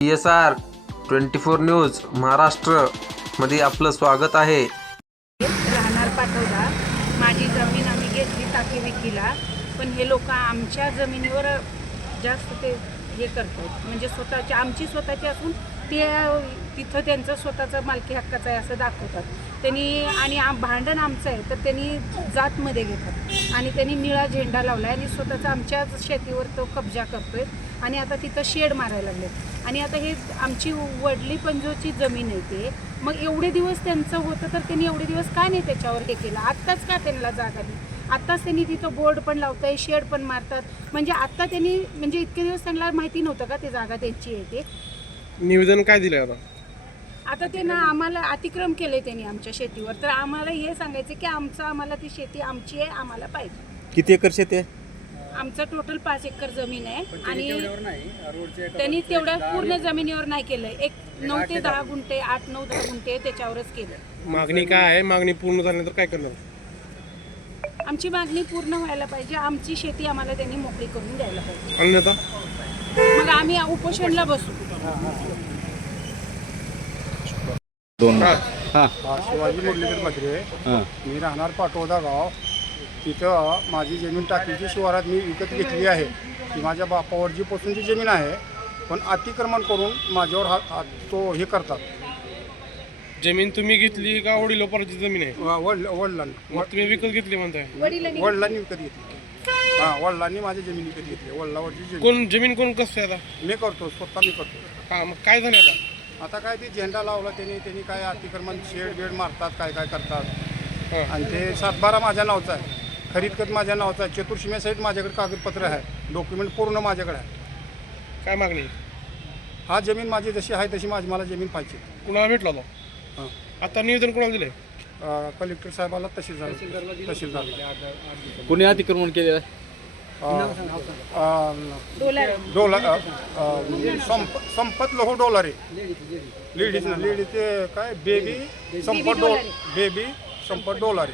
PSR 24 news Maharashtra मध्ये आपलं स्वागत आहे। राहणार पाठवला, माझी जमीन आम्ही घेतली टाकी विकीला, पण हे लोक आमच्या जमिनीवर जास्त ते हे करतात, म्हणजे स्वतःची आमची स्वतःची असून ते तिथं त्यांचं स्वतःचं मालकी हक्काचं आहे असं दाखवतात त्यांनी। आणि भांडण आमचं आहे तर त्यांनी जातमध्ये घेतात आणि त्यांनी निळा झेंडा लावला आहे आणि स्वतःचं आमच्याच शेतीवर तो कब्जा करतोय आणि आता तिथं शेड मारायला लागले। आणि आता हे आमची वडली पंजोची जमीन आहे ते, मग एवढे दिवस त्यांचं होतं तर त्यांनी एवढे दिवस काय नाही त्याच्यावर हे केलं, आत्ताच का त्यांना जागा दिली, आत्ताच त्यांनी तिथं बोर्ड पण लावताय, शेड पण मारतात, म्हणजे आत्ता त्यांनी म्हणजे इतके दिवस त्यांना माहिती नव्हतं का ते जागा त्यांची आहे ते? निवेदन काय दिलं आता ते ना आम्हाला अतिक्रम केले त्यांनी आमच्या शेतीवर, तर आम्हाला हे सांगायचं की आम्हाला ती शेती आमची आहे, आम्हाला पाहिजे। किती एकर शेती आहे? आमचं टोटल 5 एकर जमीन आहे आणि त्यांनी तेवढ्या पूर्ण जमिनीवर नाही केलं, एक 9 ते 10 गुंठे 8-9-10 गुंठे त्याच्यावरच केलं। मागणी काय आहे? मागणी पूर्ण झाल्यानंतर काय करणार? आमची मागणी पूर्ण व्हायला पाहिजे, आमची शेती आम्हाला त्यांनी मोकळी करून द्यायला पाहिजे, अन्यथा मग आम्ही उपोषणला बसू। शिवाजी मुरलीधर मद्रे, मी राहणार पाटोदा गाव। तिथं माझी जमीन टाकीची शिवारात मी विकत घेतली आहे। ती माझ्या बापावरची पासूनची जमीन आहे, पण अतिक्रमण करून माझ्यावर तो हे करतात। जमीन तुम्ही घेतली का वडिलोपार्जित जमीन आहे? वडिलांनी मग तुम्ही विकत घेतली म्हणताय? वडिलांनी विकत घेतली। हां, वडिलांनी माझी जमीन विकत घेतली, वडिलावरची जमीन। कोण जमीन कोण कसं आता? मी करतो, स्वतः मी करतो। मग काय झालं आता काय ते झेंडा लावला त्यांनी काय अतिक्रमण शेड बेड मारतात, काय करतात। आणि ते 7-12 माझ्या नावचा आहे, खरीद खत माझ्या नावचा आहे, चतुर्सीमेसहित माझ्याकडे कागदपत्र आहे, डॉक्युमेंट पूर्ण माझ्याकडे आहे। काय मागणी? हा जमीन माझी जशी आहे तशी मला जमीन पाहिजे। कुणाला भेटला तो? हां, आता निवेदन कोणाला दिलंय? कलेक्टर साहेबाला तहसीलदार कुणी अतिक्रमण केलेलं आहे? संपत लोहो डोलारे, लेडीज ते काय बेबी संपत डोलारे।